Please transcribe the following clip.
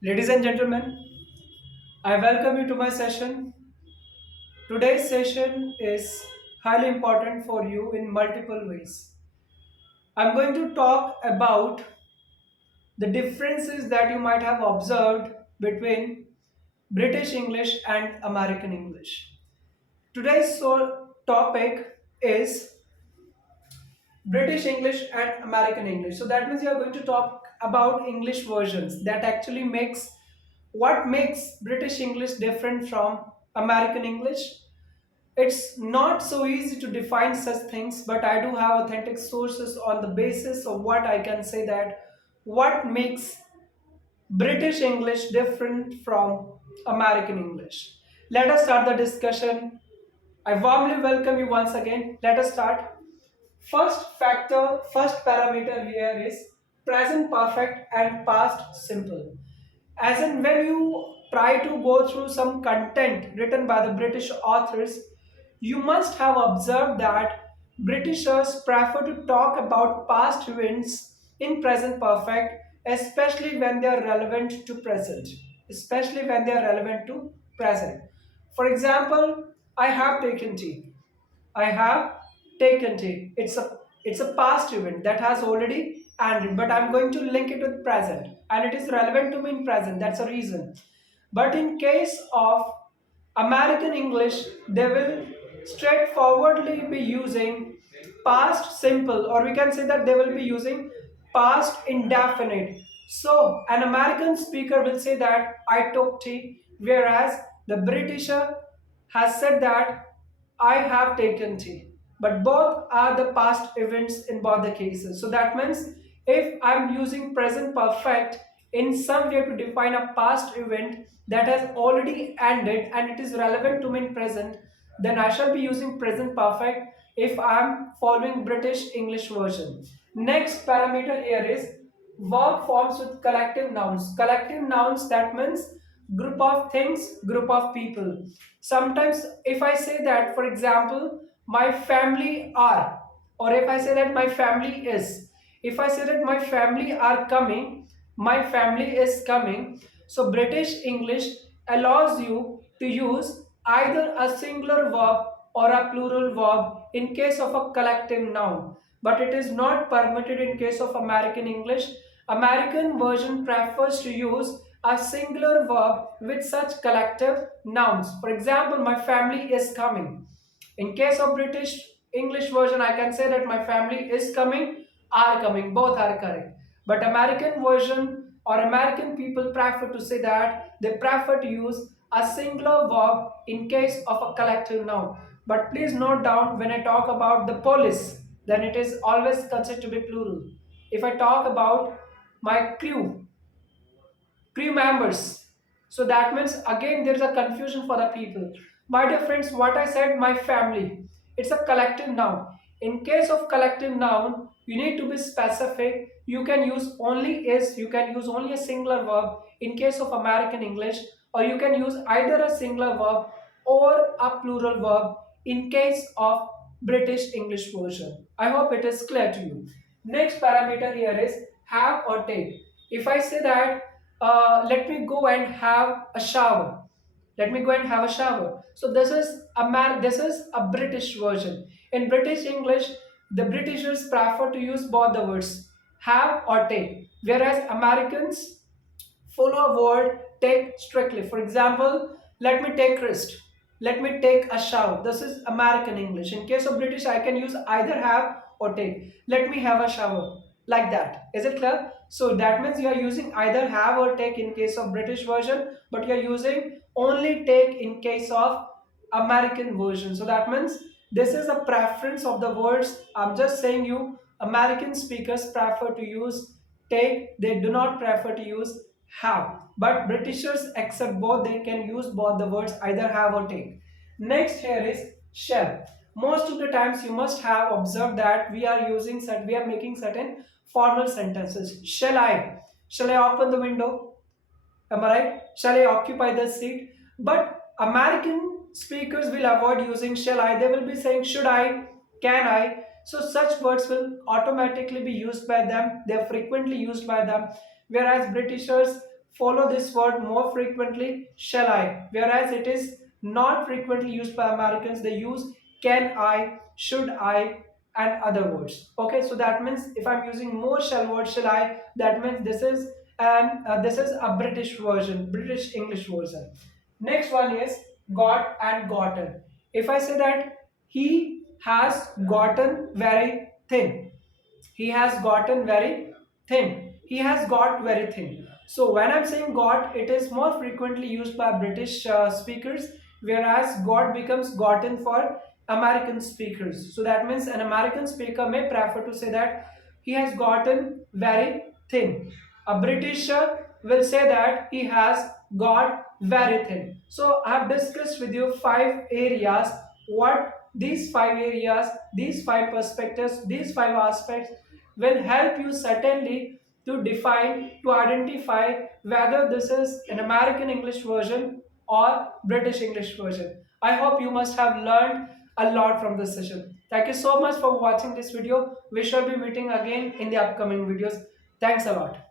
Ladies and gentlemen, I welcome you to my session. Today's session is highly important for you in multiple ways. I'm going to talk about the differences that you might have observed between British English and American English. Today's topic is British English and American English. So that means you are going to talk about English versions that actually makes what makes British English different from American English. It's not so easy to define such things, but I do have authentic sources on the basis of what I can say that what makes British English different from American English. Let us start the discussion. I warmly welcome you once again. Let us start. First parameter here is present perfect and past simple. As in, when you try to go through some content written by the British authors, you must have observed that Britishers prefer to talk about past events in present perfect, especially when they are relevant to present. Especially when they are relevant to present. For example, I have taken tea. I have taken tea. It's a past event that has already ended, but I'm going to link it with present, and it is relevant to me in present. That's a reason. But in case of American English, they will straightforwardly be using past simple, or we can say that they will be using past indefinite. So an American speaker will say that I took tea, whereas the Britisher has said that I have taken tea. But both are the past events in both the cases. So that means if I'm using present perfect in some way to define a past event that has already ended and it is relevant to me in present, then I shall be using present perfect if I'm following British English version. Next parameter here is verb forms with collective nouns. Collective nouns, that means group of things, group of people. Sometimes if I say that, for example, my family are, or if I say that my family is, if I say that my family are coming, my family is coming. So British English allows you to use either a singular verb or a plural verb in case of a collective noun, but it is not permitted in case of American English. American version prefers to use a singular verb with such collective nouns. For example, my family is coming. In case of British English version, I can say that my family is coming, are coming, both are correct. But American version or American people prefer to say that they prefer to use a singular verb in case of a collective noun. But please note down, when I talk about the police, then it is always considered to be plural. If I talk about my crew members. So that means again there is a confusion for the people. My dear friends, what I said, my family, it's a collective noun. In case of collective noun, you need to be specific. You can use only is, you can use only a singular verb in case of American English, or you can use either a singular verb or a plural verb in case of British English version. I hope it is clear to you. Next parameter here is have or take. If I say that let me go and have a shower, let me go and have a shower, so this is a British version. In British English, the Britishers prefer to use both the words have or take, whereas Americans follow a word take strictly. For example, let me take rest, let me take a shower. This is American English. In case of British, I can use either have or take. Let me have a shower, like that. Is it clear? So that means you are using either have or take in case of British version, but you are using only take in case of American version. So that means this is a preference of the words. I'm just saying you American speakers prefer to use take, they do not prefer to use have. But Britishers accept both, they can use both the words either have or take. Next here is shall. Most of the times you must have observed that we are making certain formal sentences. Shall I open the window? Am I right? Shall I occupy the seat? But American speakers will avoid using shall I. They will be saying should I, can I. So such words will automatically be used by them. They are frequently used by them. Whereas Britishers follow this word more frequently, shall I, whereas it is not frequently used by Americans. They use can I, should I, and other words. Okay, so that means if I'm using more shall word, shall I, that means this is a British version, British English version. Next one is got and gotten. If I say that he has gotten very thin, he has gotten very thin, he has got very thin. So when I'm saying got, it is more frequently used by British speakers, whereas got becomes gotten for American speakers. So that means an American speaker may prefer to say that he has gotten very thin. A Britisher will say that he has got very thin. So I have discussed with you 5 areas, what these 5 areas, these 5 perspectives, these 5 aspects will help you certainly to define, to identify whether this is an American English version or British English version. I hope you must have learned a lot from this session. Thank you so much for watching this video. We shall be meeting again in the upcoming videos. Thanks a lot.